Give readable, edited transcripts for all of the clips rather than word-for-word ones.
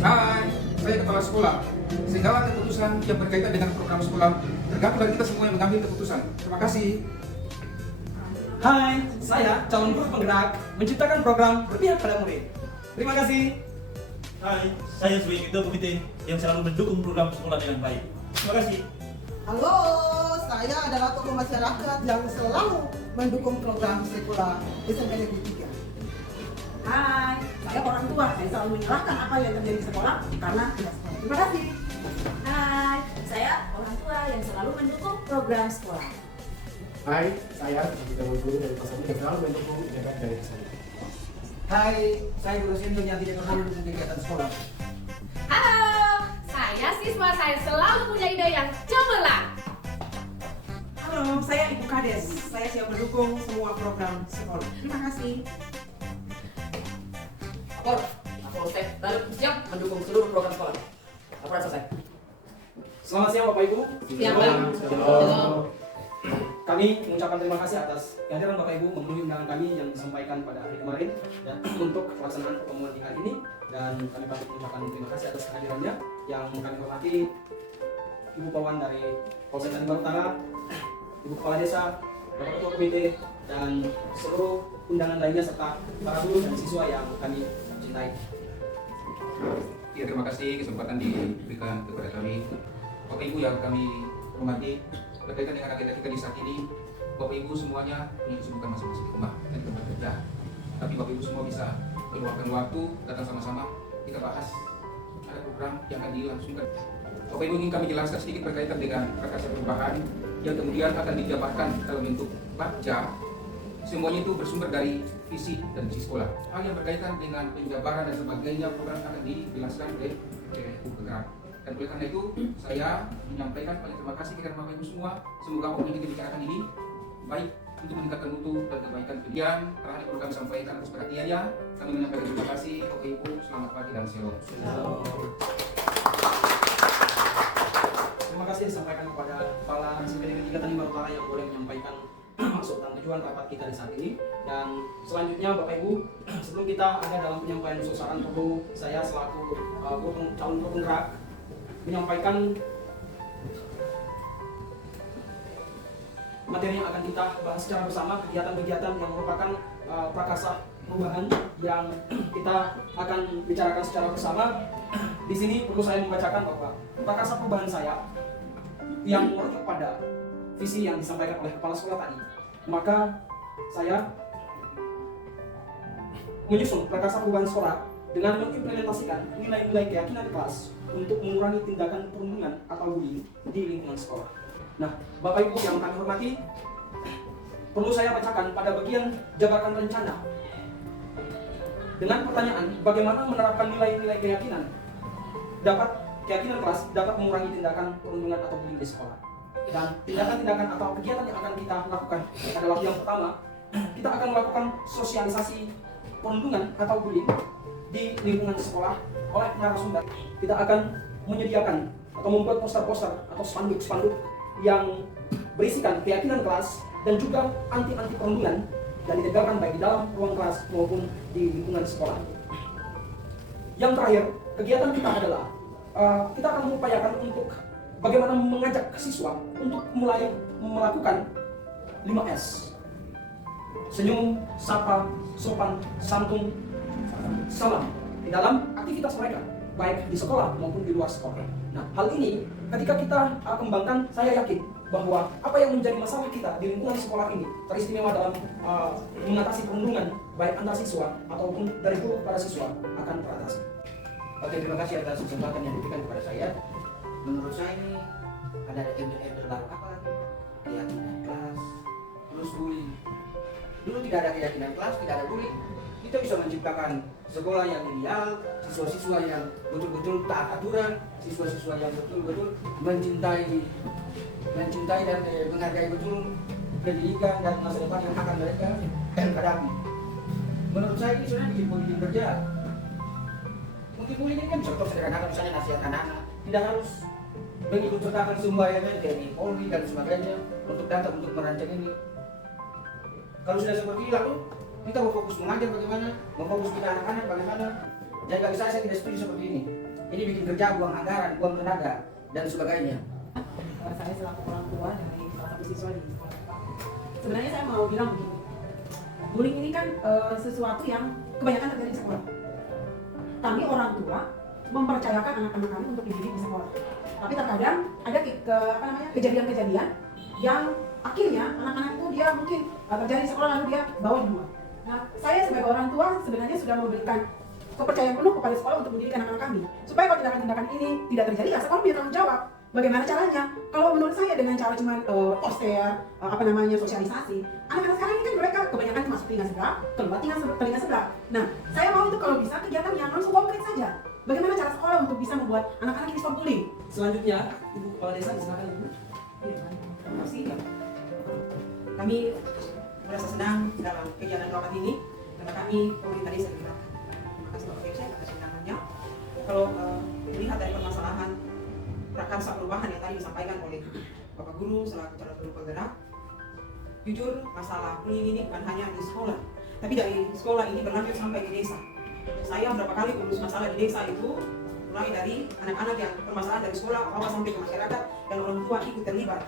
Hai, saya kepala sekolah. Segala keputusan yang berkaitan dengan program sekolah tergantung dari kita semua yang mengambil keputusan. Terima kasih. Hai, saya calon guru penggerak menciptakan program berpihak pada murid. Terima kasih. Hai, saya sebagai ketua komite yang selalu mendukung program sekolah dengan baik. Terima kasih. Halo, saya adalah tokoh masyarakat yang selalu mendukung program sekolah SMP Negeri 3. Hai, saya orang tua yang selalu menyalahkan apa yang terjadi di sekolah karena tidak sekolah. Terima kasih. Hai, saya orang tua yang selalu mendukung program sekolah. Hai, saya sebagai guru dari kelas 1 yang selalu mendukung kegiatan dari kelas 1. Hai, saya guru senior yang tidak pernah mendukung kegiatan sekolah. Halo, saya siswa, saya selalu punya ide yang cemerlang. Halo, saya Ibu Kades. Saya siap mendukung semua program sekolah. Terima kasih. Aku Ustaz Talib siap mendukung seluruh program sekolah. Laporan selesai. Selamat siang Bapak Ibu. Siang, Pak. Shalom. Kami mengucapkan terima kasih atas kehadiran Bapak Ibu memenuhi undangan kami yang disampaikan pada hari kemarin dan untuk pelaksanaan pertemuan di hari ini, dan kami patut mengucapkan terima kasih atas kehadirannya yang kami hormati Ibu Pawan dari Polsek Tanimbar Utara, Ibu Kepala Desa, Bapak Ketua Komite, dan seluruh undangan lainnya serta para guru dan siswa yang kami cintai. Ya, terima kasih kesempatan diberikan kepada kami. Bapak Ibu yang kami hormati, berkaitan dengan agenda kita di saat ini, Bapak Ibu semuanya punya kesibukan masing-masing di rumah dan di tempat kerja. Tapi Bapak Ibu semua bisa meluangkan waktu, datang sama-sama, kita bahas ada program yang akan dilangsungkan. Bapak Ibu ingin kami jelaskan sedikit berkaitan dengan prakarya perubahan yang kemudian akan dijabarkan dalam bentuk bakja. Semuanya itu bersumber dari visi dan misi sekolah. Hal yang berkaitan dengan penjabaran dan sebagainya program akan dijelaskan oleh Bu Penggerak. Dan oleh karena itu, saya menyampaikan banyak terima kasih kepada Bapak Ibu semua. Semoga apa yang dibicarakan ini baik untuk meningkatkan mutu dan kebaikan pendidikan terhadap program sampaikan atas perhatiannya. Kami menyampaikan terima kasih. Bapak Ibu, selamat pagi dan shalom. Terima kasih disampaikan kepada Kepala SMP Negeri 3 Tanimbar Utara yang boleh menyampaikan maksud dan tujuan rapat kita di saat ini. Dan selanjutnya Bapak Ibu, sebelum kita ada dalam penyampaian usul saran, perlu saya selaku calon guru penggerak menyampaikan materi yang akan kita bahas secara bersama, kegiatan-kegiatan yang merupakan prakarsa perubahan yang kita akan bicarakan secara bersama. Di sini perlu saya membacakan bahwa prakarsa perubahan saya yang merujuk pada visi yang disampaikan oleh kepala sekolah tadi, maka saya menyusun prakarsa perubahan sekolah dengan mengimplementasikan nilai-nilai keyakinan kelas untuk mengurangi tindakan perundungan atau bullying di lingkungan sekolah. Nah, Bapak Ibu yang kami hormati, perlu saya bacakan pada bagian jabarkan rencana dengan pertanyaan bagaimana menerapkan nilai-nilai keyakinan kelas dapat mengurangi tindakan perundungan atau bullying di sekolah. Dan tindakan-tindakan atau kegiatan yang akan kita lakukan adalah yang pertama, kita akan melakukan sosialisasi perundungan atau bullying di lingkungan sekolah oleh narasumber. Kita akan menyediakan atau membuat poster-poster atau spanduk-spanduk yang berisikan keyakinan kelas dan juga anti-anti perundungan dan ditegakkan baik di dalam ruang kelas maupun di lingkungan sekolah. Yang terakhir, kegiatan kita adalah kita akan mengupayakan untuk bagaimana mengajak siswa untuk mulai melakukan 5S. Senyum, sapa, sopan, santun, salam di dalam aktivitas mereka, baik di sekolah maupun di luar sekolah. Nah, hal ini ketika kita kembangkan, saya yakin bahwa apa yang menjadi masalah kita di lingkungan sekolah ini, teristimewa dalam mengatasi perundungan baik antar siswa ataupun dari guru kepada siswa, akan teratasi. Oke, terima kasih atas kesempatan yang diberikan kepada saya. Menurut saya ini ada ember baru apa lagi? Keyakinan kelas, terus bullying. Dulu tidak ada keyakinan kelas, tidak ada bullying. Kita bisa menciptakan sekolah yang ideal, siswa-siswa yang betul-betul taat aturan, siswa-siswa yang betul-betul mencintai dan menghargai betul pendidikan dan masa depan yang akan mereka hadapi. Menurut saya ini sebenarnya bikin bullying kerja. Mungkin bullying ini kan contoh sederhana, misalnya nasihat anak-anak, tidak harus mengikut sertakan semua yang TNI, Polri dan sebagainya untuk datang untuk merancang ini. Kalau sudah seperti itu, lalu kita mau fokus mengajar bagaimana, mau fokus kita anak-anak bagaimana. Jadi bagi saya tidak setuju seperti ini. Ini bikin kerja, buang anggaran, buang tenaga, dan sebagainya. Saya selaku orang tua dari salah satu siswa di sekolah. Sebenarnya saya mau bilang begini, bullying ini kan sesuatu yang kebanyakan terjadi di sekolah. Kami orang tua mempercayakan anak-anak kami untuk dididik di sekolah. Tapi terkadang ada kejadian-kejadian yang akhirnya anak-anak itu dia mungkin terjadi di sekolah lalu dia bawa di luar. Nah, saya sebagai orang tua sebenarnya sudah memberikan kepercayaan penuh kepada sekolah untuk mendidik anak-anak kami. Supaya kalau tindakan-tindakan ini tidak terjadi, ya sekolah punya tanggung jawab. Bagaimana caranya? Kalau menurut saya dengan cara cuma poster, sosialisasi, anak-anak sekarang ini kan mereka kebanyakan masuk telinga sebelah, keluar telinga sebelah. Nah, saya mau itu kalau bisa kegiatannya langsung konkret saja. Bagaimana cara sekolah untuk bisa membuat anak-anak ini stop bullying? Selanjutnya, Ibu Kepala Desa, silakan Ibu. Terima kasih. Kami merasa senang dalam kegiatan rapat ini karena kami pemerintah desa dilibatkan. Terima kasih Bapak Dirjen atas undangannya. Kalau melihat dari permasalahan prakarsa perubahan yang tadi disampaikan oleh Bapak Guru selaku calon guru penggerak, jujur masalah bullying ini bukan hanya di sekolah, tapi dari sekolah ini berlanjut sampai di desa. Saya berapa kali urus masalah di desa itu, mulai dari anak-anak yang permasalahan dari sekolah bawa sampai ke masyarakat dan orang tua ikut terlibat.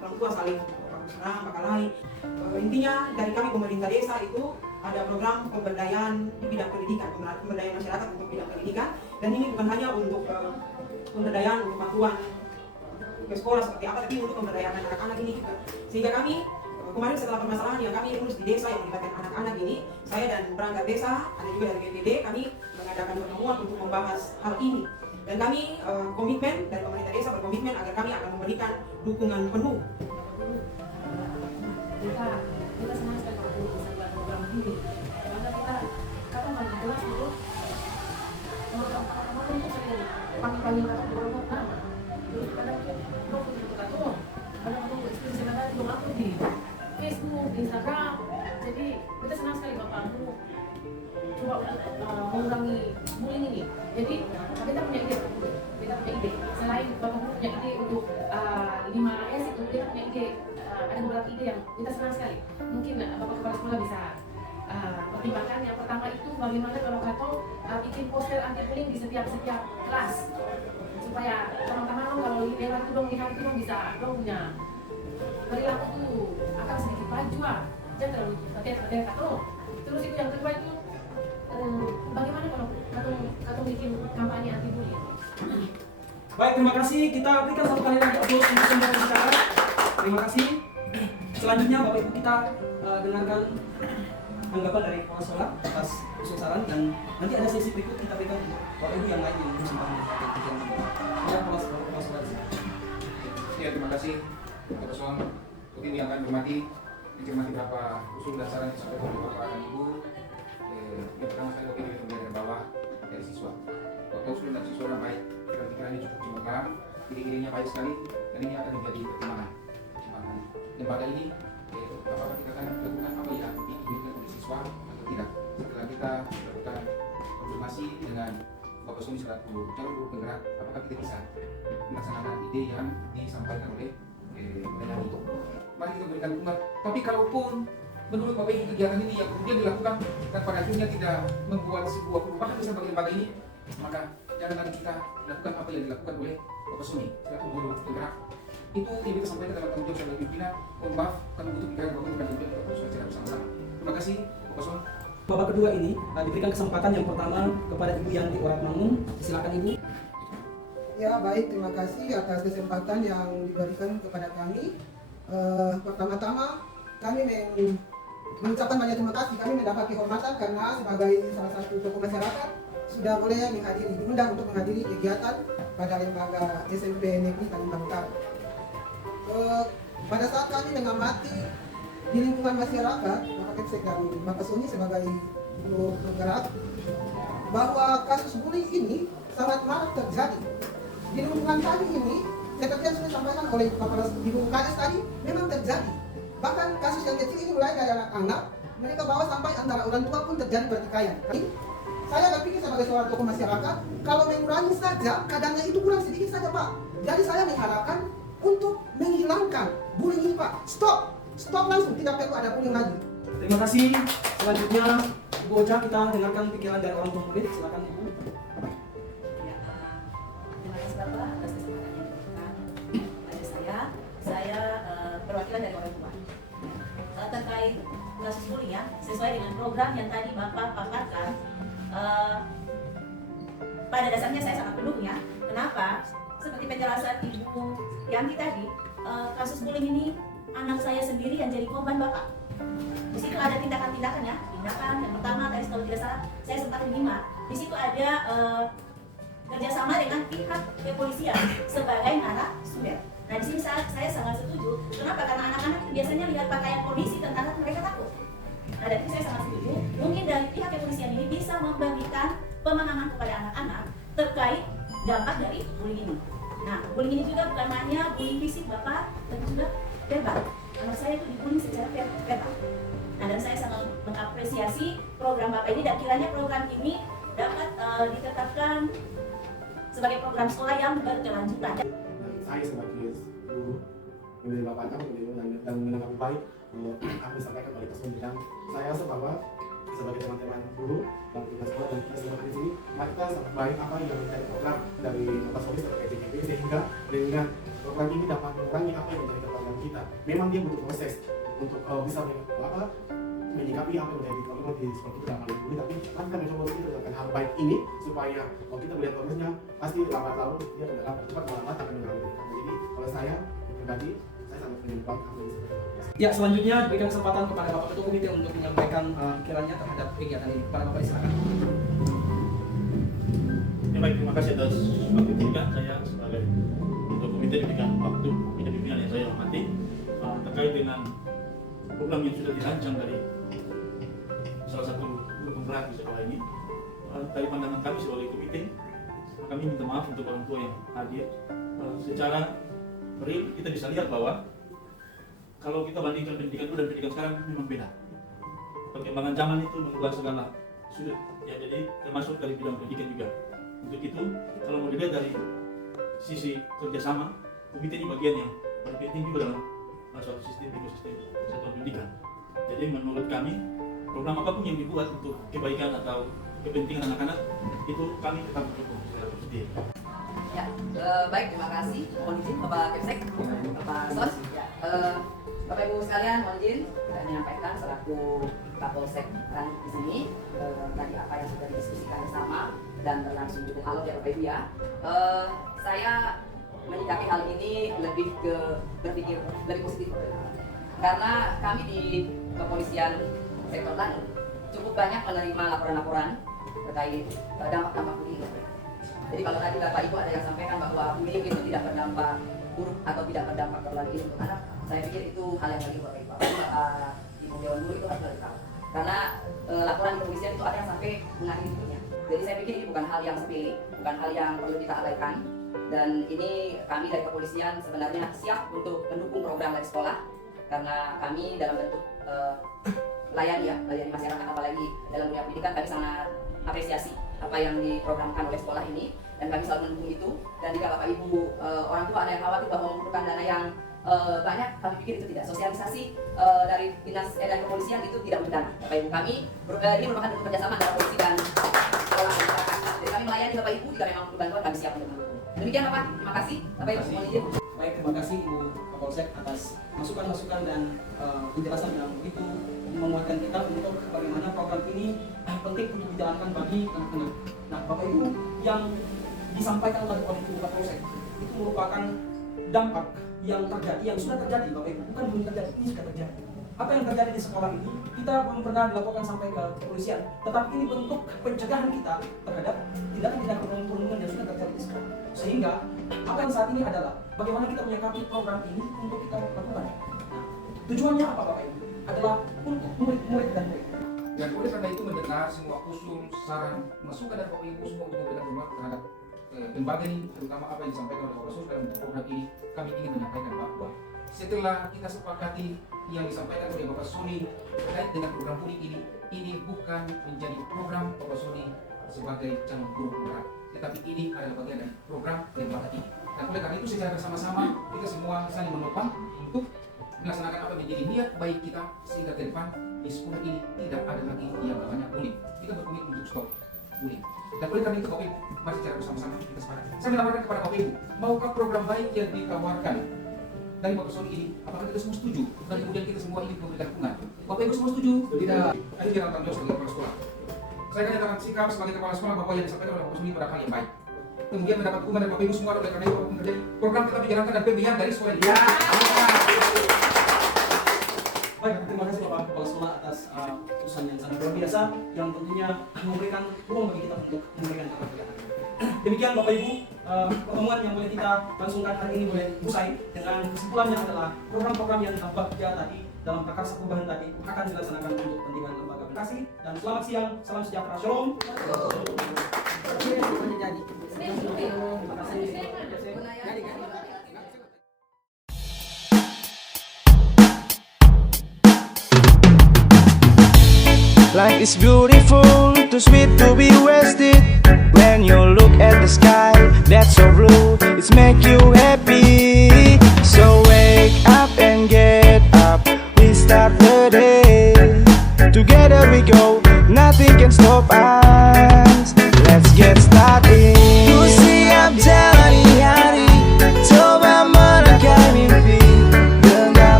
Orang tua saling serang, bakalahi. Intinya dari kami pemerintah desa itu ada program pemberdayaan di bidang pendidikan, pemberdayaan masyarakat untuk bidang pendidikan, dan ini bukan hanya untuk pemberdayaan untuk bantuan ke sekolah seperti apa, tapi untuk pemberdayaan anak-anak ini juga. Sehingga kami kemarin setelah permasalahan yang kami urus di desa yang melibatkan anak-anak ini, saya dan perangkat desa, ada juga dari BPD, kami mengadakan pertemuan untuk membahas hal ini. Dan kami komitmen dari pemerintah desa berkomitmen agar kami akan memberikan dukungan penuh. Kita senang sekali kalau bisa buat program ini. Karena kita kalau jelas dulu, kemarin itu saya panggil di kelompok nama. Terus kadang di Facebook, di Instagram. Jadi kita senang sekali Bapakmu coba untuk mengurangi bullying ini. Jadi kita punya ide, Selain Bapakmu punya ide untuk 5S itu, kita punya ide. Ada beberapa ide yang kita senang sekali. Mungkin Bapak Kepala Sekolah bisa pertimbangkan. Yang pertama itu bagaimana kalau Kato bikin poster anti bullying di setiap kelas, supaya teman-teman kalau lewat itu lihat itu bisa punya perilaku tuh akan sedikit maju jangan terlalu hati-hati Kato. Terus itu yang kedua itu bagaimana kalau Kato bikin kampanye anti bullying. Baik, terima kasih. Kita berikan satu kali lagi aplaus untuk semua pembicara. Terima kasih. Selanjutnya Bapak Ibu kita dengarkan anggapan dari kepala sekolah atas usul saran, dan nanti ada sesi berikut kita berikan Bapak Ibu yang lain yang berkesempatan untuk ya, kepala sekolah. Ya, terima kasih Bapak Son. Untuk ini yang akan hormati, mencermati beberapa usul dan saran yang disampaikan oleh Bapak dan Ibu. Yang pertama sekali opini dari bawah dari siswa. Bapak usul dan siswa yang baik, pikirannya cukup cemerlang, ide-idenya baik sekali, dan ini akan menjadi pertimbangan. Dan pada ini, Bapak kita akan lakukan apa yang diinginkan oleh siswa atau tidak. Setelah kita lakukan konfirmasi dengan Bapak Soni selaku calon guru penggerak, apakah kita bisa melaksanakan ide yang disampaikan oleh mereka itu. Mari kita berikan dukungan. Tapi kalaupun menurut Bapak ini kegiatan ini yang kemudian dilakukan dan pada akhirnya tidak membuat sebuah perubahan besar bagi lembaga ini, maka jangan lagi kita lakukan apa yang dilakukan oleh Bapak Soni selaku guru penggerak. Itu yang kita sampaikan dalam tanggung jawab sebagai pimpinan. Mohon maaf, kami butuh pikiran Bapak dan pimpinan untuk secara bersama-sama. Terima kasih, Bapak Son. Babak kedua ini diberikan kesempatan yang pertama kepada Ibu Yanti Oratmangun. Silakan Ibu. Ya baik, terima kasih atas kesempatan yang diberikan kepada kami. Pertama-tama kami mengucapkan banyak terima kasih. Kami mendapat kehormatan karena sebagai salah satu tokoh masyarakat sudah boleh diundang untuk menghadiri kegiatan pada lembaga SMP Negeri Kalimantan Utara. Pada saat kami mengamati di lingkungan masyarakat, Bapak Kepsek dan Bapak Soni sebagai guru penggerak, bahwa kasus bullying ini sangat marak terjadi. Di lingkungan kami ini, seperti yang sudah disampaikan oleh Bapak Ibu Kades tadi, memang terjadi. Bahkan kasus yang kecil ini mulai dari anak-anak, mereka bawa sampai antara orang tua pun terjadi pertikaian. Saya berpikir sebagai seorang tokoh masyarakat, kalau mengurangi saja, kadangnya itu kurang sedikit saja Pak. Jadi saya mengharapkan untuk menghilangkan bullying ini Pak. Stop langsung, tidak perlu ada bullying lagi. Terima kasih. Selanjutnya Ibu Ocha, kita dengarkan pikiran dari orang tua murid. Silakan Ibu. kasus bullying ya, sesuai dengan program yang tadi Bapak paparkan. Pada dasarnya saya sangat mendukung ya. Kenapa? Seperti penjelasan Ibu Yanti tadi, kasus bullying ini anak saya sendiri yang jadi korban Bapak. Di situ ada tindakan-tindakan ya. Tindakan yang pertama tadi kalau tidak salah saya sempat menyimak. Di situ ada kerjasama dengan pihak kepolisian sebagai narasumber. Nah di sini saya sangat setuju. Kenapa? Karena anak-anak biasanya lihat pakaian polisi, tentara, mereka takut. Nah dari itu saya sangat setuju. Mungkin dari pihak kepolisian ini bisa memberikan pemahaman kepada anak-anak terkait dampak dari bullying ini. Nah bullying ini juga bukan hanya bullying fisik Bapak, tapi juga verbal. Anak saya itu dibullying secara verbal. Nah dan saya sangat mengapresiasi program Bapak ini dan kiranya program ini dapat ditetapkan sebagai program sekolah yang berkelanjutan. Saya sebagai guru menjadi bapaknya dan menanggapi baik apa yang disampaikan oleh Pak dan saya rasa bahwa sebagai teman-teman guru dan tugas sekolah dan kita semua di sini, kita sangat baik apa yang menjadi program dari Bapak Soli sebagai JGB sehingga dengan program ini dapat mengurangi apa yang menjadi kekurangan kita. Memang dia butuh proses untuk bisa menyikapi apa yang menjadi problem di seperti itu dalam hal ini, tapi kita mencoba untuk melakukan hal baik ini supaya kalau kita melihat progresnya pasti lambat laun dia tidak dapat cepat melambat akan mengalami. Jadi kalau saya pribadi saya sangat menyukai apa yang Ya, selanjutnya berikan kesempatan kepada Bapak Ketua Komite untuk menyampaikan pikirannya terhadap kegiatan ini. Kepada Bapak silakan. Ya baik, terima kasih atas waktu kita. Saya sebagai Ketua Komite diberikan waktu menjadi pimpinan yang saya hormati terkait dengan program yang sudah dirancang dari salah satu guru penggerak di sekolah ini. Dari pandangan kami sebagai komite, kami minta maaf untuk orang tua yang hadir. Secara real kita bisa lihat bahwa kalau kita bandingkan pendidikan dulu dan pendidikan sekarang memang beda. Perkembangan zaman itu mengubah segala sudut, ya jadi termasuk dari bidang pendidikan juga. Untuk itu, kalau mau dilihat dari sisi kerjasama, komite ini bagian yang paling penting juga dalam suatu sistem ekosistem satuan pendidikan. Jadi menurut kami, program apapun yang dibuat untuk kebaikan atau kepentingan anak-anak itu kami tetap mendukung secara positif. Ya, baik, terima kasih. Mohon izin Bapak Kepsek, Bapak Sos. Ya, Bapak Ibu sekalian, mohon izin saya menyampaikan selaku Kapolsek Rangit di sini tadi apa yang sudah didiskusikan bersama dan berlangsung cukup alot ya Bapak Ibu ya. Saya menyikapi hal ini lebih ke berpikir lebih positif karena kami di kepolisian sektor Lanut cukup banyak menerima laporan-laporan terkait dampak-dampak bullying. Jadi kalau tadi Bapak Ibu ada yang sampaikan bahwa bullying itu tidak berdampak buruk atau tidak berdampak terlalu untuk anak, saya pikir itu hal yang bagi Bapak Ibu. Bapak Ibu Dewan Guru itu harus tahu. Karena laporan kepolisian itu ada yang sampai mengakhiri hidupnya. Jadi saya pikir ini bukan hal yang sepele, bukan hal yang perlu kita abaikan. Dan ini kami dari kepolisian sebenarnya siap untuk mendukung program dari sekolah karena kami dalam bentuk layani masyarakat, apalagi dalam dunia pendidikan kami sangat apresiasi apa yang diprogramkan oleh sekolah ini dan kami selalu mendukung itu. Dan jika Bapak Ibu orang tua ada yang khawatir bahwa membutuhkan dana yang banyak, kami pikir itu tidak. Sosialisasi dari dinas dan kepolisian itu tidak butuh dana. Bapak Ibu kami ini merupakan bentuk kerjasama antara polisi dan sekolah masyarakat. Jadi kami melayani Bapak Ibu jika memang butuh bantuan kami siap untuk mendukung. Demikian Bapak, terima kasih. Bapak Ibu mohon izin. Baik, terima kasih Ibu Kapolsek atas masukan-masukan dan penjelasan yang begitu menguatkan kita untuk bagaimana program ini penting untuk dijalankan bagi anak-anak. Nah, Bapak Ibu, yang disampaikan tadi oleh Ibu Kapolsek itu merupakan dampak yang terjadi, yang sudah terjadi Bapak Ibu, bukan belum terjadi, ini sudah terjadi. Apa yang terjadi di sekolah ini kita belum pernah dilaporkan sampai ke kepolisian, tetapi ini bentuk pencegahan kita terhadap tindakan-tindakan perundungan yang sudah terjadi di sekolah. Sehingga apa yang saat ini adalah bagaimana kita menyikapi program ini untuk kita lakukan. Nah, tujuannya apa Bapak Ibu? Adalah untuk murid-murid dan murid. Dan oleh karena itu mendengar semua usul, saran, masukan dari Bapak Ibu semua untuk memberikan rumah terhadap lembaga ini, terutama apa yang disampaikan oleh Bapak Sos dalam program ini, kami ingin menyampaikan bahwa setelah kita sepakati yang disampaikan oleh Bapak Soni terkait dengan program bullying ini bukan menjadi program Bapak Soni sebagai calon guru penggerak, tetapi ini adalah bagian dari program lembaga ini. Dan oleh karena itu secara bersama-sama kita semua saling menopang untuk melaksanakan apa menjadi niat baik kita sehingga ke depan di sekolah ini tidak ada lagi yang namanya bullying. Kita berkomitmen untuk stop bullying. Dan oleh karena itu Bapak Ibu, mari secara bersama-sama kita sepakat. Saya menawarkan kepada Bapak Ibu, maukah program baik yang ditawarkan dari Bapak Sony ini, apakah kita semua setuju? Dan kemudian kita semua ingin memberikan dukungan. Bapak Ibu semua setuju? Tidak. Ayo kita tanggung jawab sebagai kepala sekolah. Saya akan nyatakan sikap sebagai kepala sekolah bahwa yang disampaikan oleh Bapak Sony pada hal yang baik. Kemudian mendapat dukungan dari Bapak Ibu semua, oleh karena itu menjadi program kita menjalankan dan pembiayaan dari sekolah ini. Baik, terima kasih Bapak Kepala Sekolah atas urusan yang sangat luar biasa yang tentunya memberikan ruang bagi kita untuk memberikan kepercayaan. Demikian Bapak Ibu, pertemuan yang boleh kita langsungkan hari ini boleh usai dengan kesimpulannya adalah program-program yang tampak tadi dalam prakarsa perubahan tadi akan dilaksanakan untuk kepentingan lembaga edukasi. Dan selamat siang, salam sejahtera, shalom. Life is beautiful, too sweet to be wasted. When you look at the sky, that's so blue, it's make you happy.